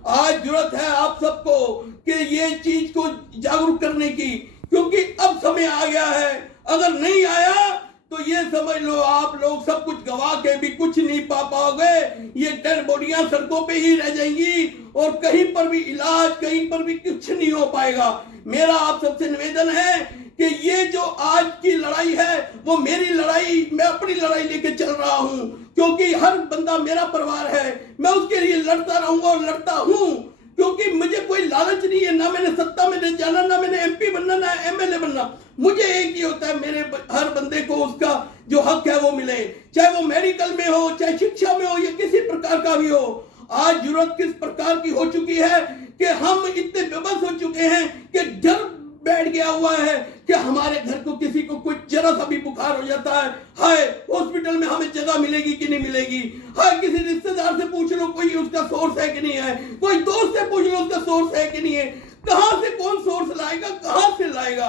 आज जरूरत है आप सबको कि ये चीज को जागरूक करने की, क्योंकि अब समय आ गया है। अगर नहीं आया तो ये समझ लो आप लोग सब कुछ गवा के भी कुछ नहीं पा पाओगे। ये डेड बॉडियां सड़कों पे ही रह जाएंगी और कहीं पर भी इलाज, कहीं पर भी कुछ नहीं हो पाएगा। मेरा आप सबसे निवेदन है कि ये जो आज की लड़ाई है वो मेरी लड़ाई, मैं अपनी लड़ाई लेके चल रहा हूं, क्योंकि हर बंदा मेरा परिवार है। मैं उसके लिए लड़ता रहूंगा और लड़ता हूं, क्योंकि मुझे कोई लालच नहीं है, ना मैंने सत्ता में जाना, ना मैंने एमपी बनना, ना एमएलए बनना। मुझे एक ही होता है, मेरे हर बंदे को उसका जो हक है वो मिले, चाहे वो मेडिकल में हो, चाहे शिक्षा में हो, या किसी प्रकार का भी हो। आज जरूरत किस प्रकार की हो चुकी है कि हम इतने बेबस हो चुके हैं कि डर बैठ गया हुआ है कि हमारे घर को किसी को कुछ जरा सा भी बुखार हो जाता है, हाय हॉस्पिटल में हमें जगह मिलेगी कि नहीं मिलेगी, हाय किसी रिश्तेदार से पूछ लो कोई उसका सोर्स है कि नहीं है, कोई दोस्त से पूछ लो उसका सोर्स है कि नहीं है। कहां से कौन सोर्स लाएगा, कहां से लाएगा?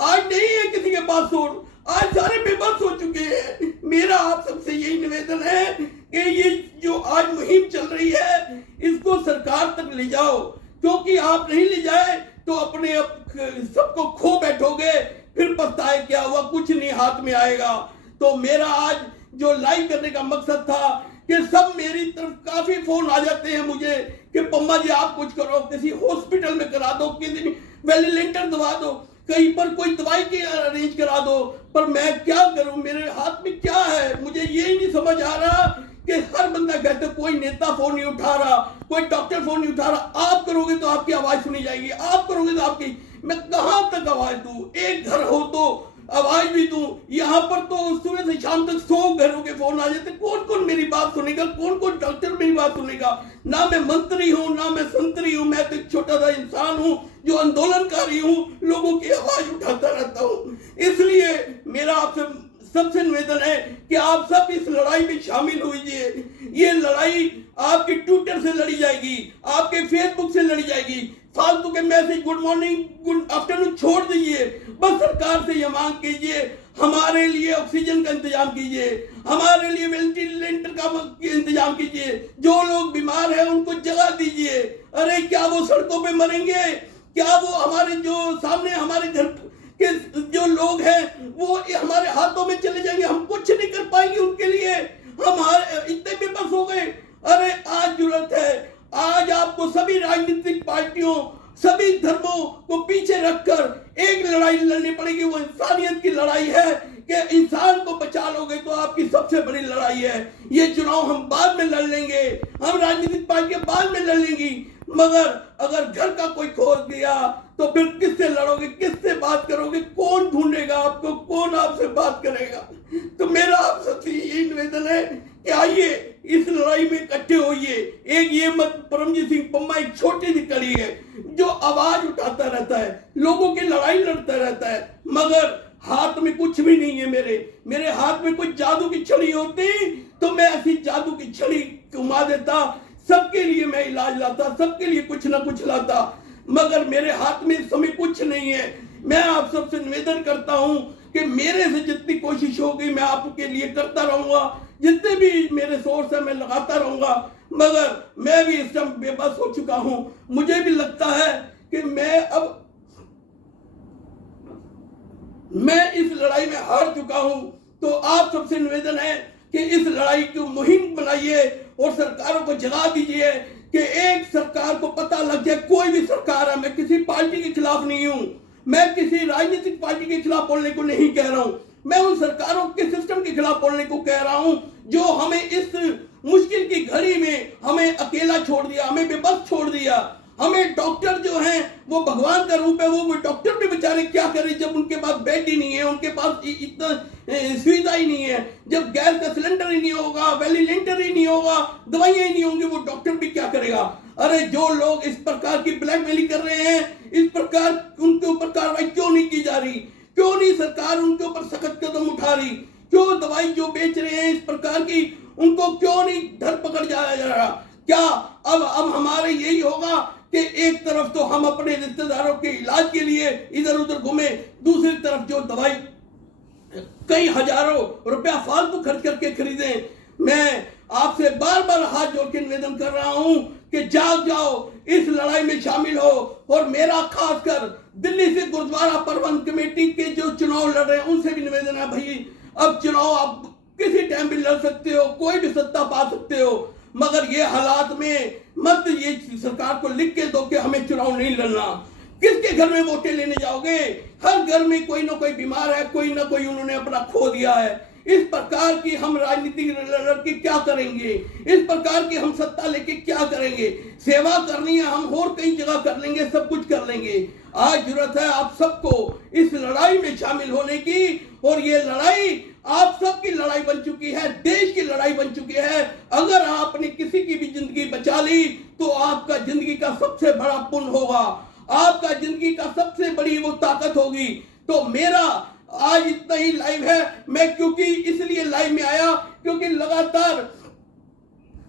आज नहीं है किसी के पास सोर्स, आज सारे बेबस हो चुके हैं। मेरा आप सबसे यही निवेदन है कि ये जो आज मुहिम चल रही है इसको सरकार तक ले जाओ, क्योंकि आप नहीं ले जाए तो अपने सबको खो बैठोगे, फिर पछताए क्या हुआ, कुछ नहीं हाथ में आएगा। तो मेरा आज जो लाइव करने का मकसद था कि सब मेरी तरफ काफी फोन आ जाते हैं मुझे कि पम्मा जी आप कुछ करो, किसी हॉस्पिटल में करा दो, किसी वेंटिलेटर दवा दो, कहीं पर कोई दवाई की अरेंज करा दो, पर मैं क्या करूं, मेरे हाथ में क्या है, मुझे ये नहीं समझ आ रहा कि हर बंदा कहते कोई नेता फोन नहीं उठा रहा, कोई डॉक्टर फोन नहीं उठा रहा। आप करोगे तो आपकी आवाज सुनी जाएगी, आप करोगे तो आपकी, मैं कहां तक आवाज दूं? एक घर हो तो आवाज भी दूं, यहाँ पर तो सुबह से शाम तक 100 घरों के फोन आ जाते, कौन कौन मेरी बात सुनेगा, कौन कौन डॉक्टर मेरी बात सुनेगा? ना मैं मंत्री हूं, ना मैं संतरी हूं, मैं तो एक छोटा सा इंसान हूं जो आंदोलनकारी हूं, लोगों की आवाज उठाता रहता हूं। इसलिए मेरा आपसे सबसे निवेदन है कि आप सब इस लड़ाई में शामिल होइए। ये लड़ाई आपके ट्विटर से लड़ी जाएगी, आपके फेसबुक से लड़ी जाएगी। फालतू के message good morning good afternoon छोड़ दीजिए, बस सरकार से ये मांग कीजिए हमारे लिए ऑक्सीजन का इंतजाम कीजिए, हमारे लिए वेंटिलेटर का इंतजाम कीजिए, जो लोग बीमार हैं उनको जगह दीजिए। अरे क्या वो सड़कों पे मरेंगे? क्या वो हमारे जो सामने हमारे घर के जो लोग हैं वो हमारे हाथों में चले जाएंगे, हम कुछ नहीं कर पाएंगे उनके लिए? हम इतने बेबस हो गए। अरे आज जरूरत है, आज आपको सभी राजनीतिक पार्टियों, सभी धर्मों को पीछे रखकर एक लड़ाई लड़नी पड़ेगी। वो इंसानियत की लड़ाई है कि इंसान को बचा लोगे तो आपकी सबसे बड़ी लड़ाई है। ये चुनाव हम बाद में लड़ लेंगे, हम राजनीतिक पार्टियां बाद में लड़ लेंगी, मगर अगर घर का कोई खो गया तो फिर किससे लड़ोगे, किससे बात करोगे, कौन ढूंढेगा आपको, कौन आपसे बात करेगा? तो मेरा आप सबसे यही निवेदन है कि आइए इस लड़ाई में इकट्ठे होइए। एक ये मत परमजीत सिंह पम्मा एक छोटी सी कड़ी है जो आवाज उठाता रहता है, लोगों की लड़ाई लड़ता रहता है, मगर हाथ में कुछ भी नहीं है। मेरे हाथ में कोई जादू की छड़ी होती तो मैं ऐसी जादू की छड़ी घुमा देता, सबके लिए मैं इलाज लाता, सबके लिए कुछ ना कुछ लाता, मगर मेरे हाथ में इस समय कुछ नहीं है। मैं आप सबसे निवेदन करता हूं कि मेरे से जितनी कोशिश होगी मैं आपके लिए करता रहूंगा, जितने भी मेरे सोर्स है मैं लगाता रहूंगा, मगर मैं भी इस समय बेबस हो चुका हूं। मुझे भी लगता है कि मैं इस लड़ाई में हार चुका हूं। तो आप सबसे निवेदन है कि इस लड़ाई की मुहिम बनाइए और सरकारों को जगा दीजिए कि एक सरकार को पता लग जाए, कोई भी सरकार है, मैं किसी पार्टी के खिलाफ नहीं हूं, मैं किसी राजनीतिक पार्टी के खिलाफ बोलने को नहीं कह रहा हूं, मैं उन सरकारों के सिस्टम के खिलाफ बोलने को कह रहा हूं जो हमें इस मुश्किल की घड़ी में हमें अकेला छोड़ दिया, हमें बेबस छोड़ दिया। हमें डॉक्टर जो हैं वो भगवान का रूप है, वो डॉक्टर भी बेचारे क्या करें जब उनके पास बेड ही नहीं है, उनके पास इतना सुविधा ही नहीं है, जब गैस का सिलेंडर ही नहीं होगा, वेंटिलेटर ही नहीं होगा, दवाइयां ही नहीं होंगी, वो डॉक्टर भी क्या करेगा? अरे जो लोग इस प्रकार की ब्लैकमेलिंग कर रहे हैं, इस प्रकार उनके ऊपर कार्रवाई क्यों नहीं की जा रही? क्यों नहीं सरकार उनके ऊपर सख्त कदम उठा रही? क्यों दवाई जो बेच रहे हैं इस प्रकार की उनको क्यों नहीं धरपकड़ जाया जा रहा? क्या अब हमारे यही होगा कि एक तरफ तो हम अपने रिश्तेदारों के इलाज के लिए इधर उधर घूमे, दूसरी तरफ जो दवाई कई हजारों रुपया फालतू खर्च करके खरीदें? मैं आपसे बार बार हाथ जोड़ के निवेदन कर रहा हूं कि जाग जाओ, इस लड़ाई में शामिल हो। और मेरा खासकर दिल्ली से गुरुद्वारा प्रबंध कमेटी के जो चुनाव लड़ रहे हैं उनसे भी निवेदन है, भाई अब चुनाव आप किसी टाइम भी लड़ सकते हो, कोई भी सत्ता पा सकते हो, मगर ये हालात में मत ये सरकार को लिख के दो कि हमें चुनाव नहीं लड़ना। किसके घर में वोटें लेने जाओगे? हर घर में कोई ना कोई बीमार है, कोई ना कोई उन्होंने अपना खो दिया है। इस प्रकार की हम राजनीति लड़ के क्या करेंगे? इस प्रकार की हम सत्ता लेके क्या करेंगे? सेवा करनी है हम और कई जगह कर लेंगे, सब कुछ कर लेंगे। आज जरूरत है आप सबको इस लड़ाई में शामिल होने की, और ये लड़ाई आप सबकी लड़ाई बन चुकी है, देश की लड़ाई बन चुकी है। अगर आपने किसी की भी जिंदगी बचा ली तो आपका जिंदगी का सबसे बड़ा पुण्य होगा, आपका जिंदगी का सबसे बड़ी वो ताकत होगी। तो मेरा आज इतना ही लाइव है। मैं क्योंकि इसलिए लाइव में आया क्योंकि लगातार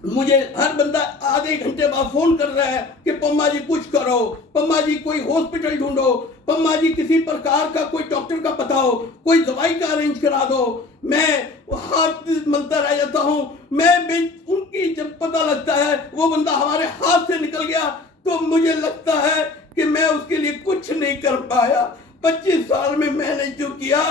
मुझे हर बंदा आधे घंटे बाद फोन कर रहा है कि पम्मा जी कुछ करो, पम्मा जी कोई हॉस्पिटल ढूंढो, पम्मा जी किसी प्रकार का कोई डॉक्टर का बताओ, कोई दवाई का अरेंज करा दो। मैं हाथ मलता रह जाता हूं। उनकी जब पता लगता है वो बंदा हमारे हाथ से निकल गया तो मुझे लगता है कि मैं उसके लिए कुछ नहीं कर पाया। 25 साल में मैंने जो किया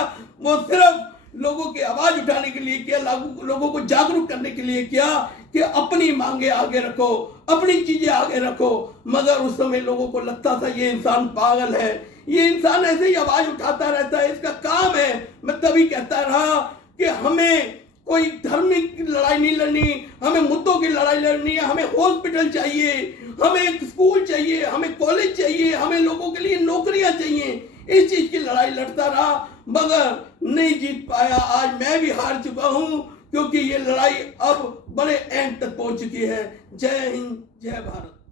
वो सिर्फ लोगों की आवाज उठाने के लिए किया, लोगों को जागरूक करने के लिए किया कि अपनी मांगे आगे रखो, अपनी चीजें आगे रखो। मगर उस समय लोगों को लगता था ये इंसान पागल है, ये इंसान ऐसे ही आवाज उठाता रहता है, इसका काम है। मैं तभी कहता रहा कि हमें कोई धार्मिक लड़ाई नहीं लड़नी, हमें मुद्दों की लड़ाई लड़नी है। हमें हॉस्पिटल चाहिए, हमें स्कूल चाहिए, हमें कॉलेज चाहिए, हमें लोगों के लिए नौकरियां चाहिए। इस चीज की लड़ाई लड़ता रहा मगर नहीं जीत पाया। आज मैं भी हार चुका हूं क्योंकि ये लड़ाई अब बड़े एंड तक पहुंच चुकी है। जय हिंद, जय भारत।